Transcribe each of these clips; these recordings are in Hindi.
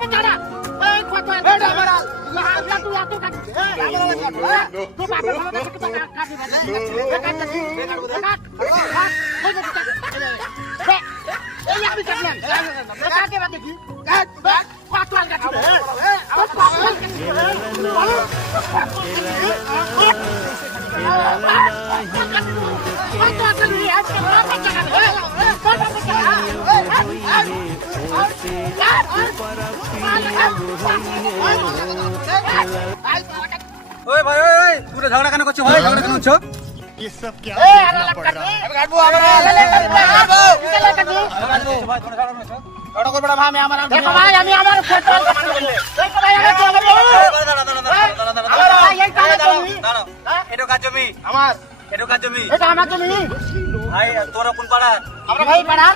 बेचारा ए खोतो ए डबरा ना तू या तू काट तू बाबा बाबा काट ए या भी काट ले काट के बात देखी काट खोतो काट ओए भाई ओए पूरा झगड़ा करने को भाई झगड़ा करने को ये सब क्या झगड़ा कर बड़ा भाई मैं हमारा देखो भाई আমি আমার ফটো দেখো ভাই আমি এটা কাজ জমি আমার এটা কাজ জমি এটা আমার জমি ভাই তোরা কোন পাড়া আমরা ভাই পাড়া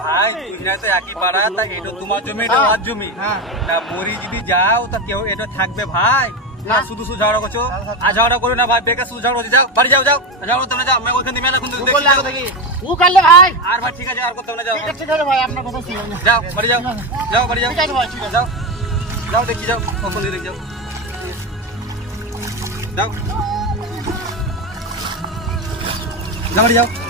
ভাই তুই না তো একই পাড়া তা এটা তোমার জমি এটা আমার জমি তা মরি যদি যাও তা কেউ এটা থাকবে ভাই না শুধু শুধু ঝগড়া করছো আর ঝগড়া করো না ভাই বেকার শুধু ঝগড়া যাও বাড়ি যাও যাও ঝগড়া তোমরা যাও আমি ওখানে মেলা খুন দেখি ও করলে ভাই আর ভাই ঠিক আছে আর করতে না যাও ঠিক আছে ভাই আপনার কথা ঠিক আছে যাও বাড়ি যাও যাও বাড়ি যাও ঠিক আছে ভাই ঠিক আছে যাও যাও দেখি যাও কখন দেখি যাও যাও যাও বাড়ি যাও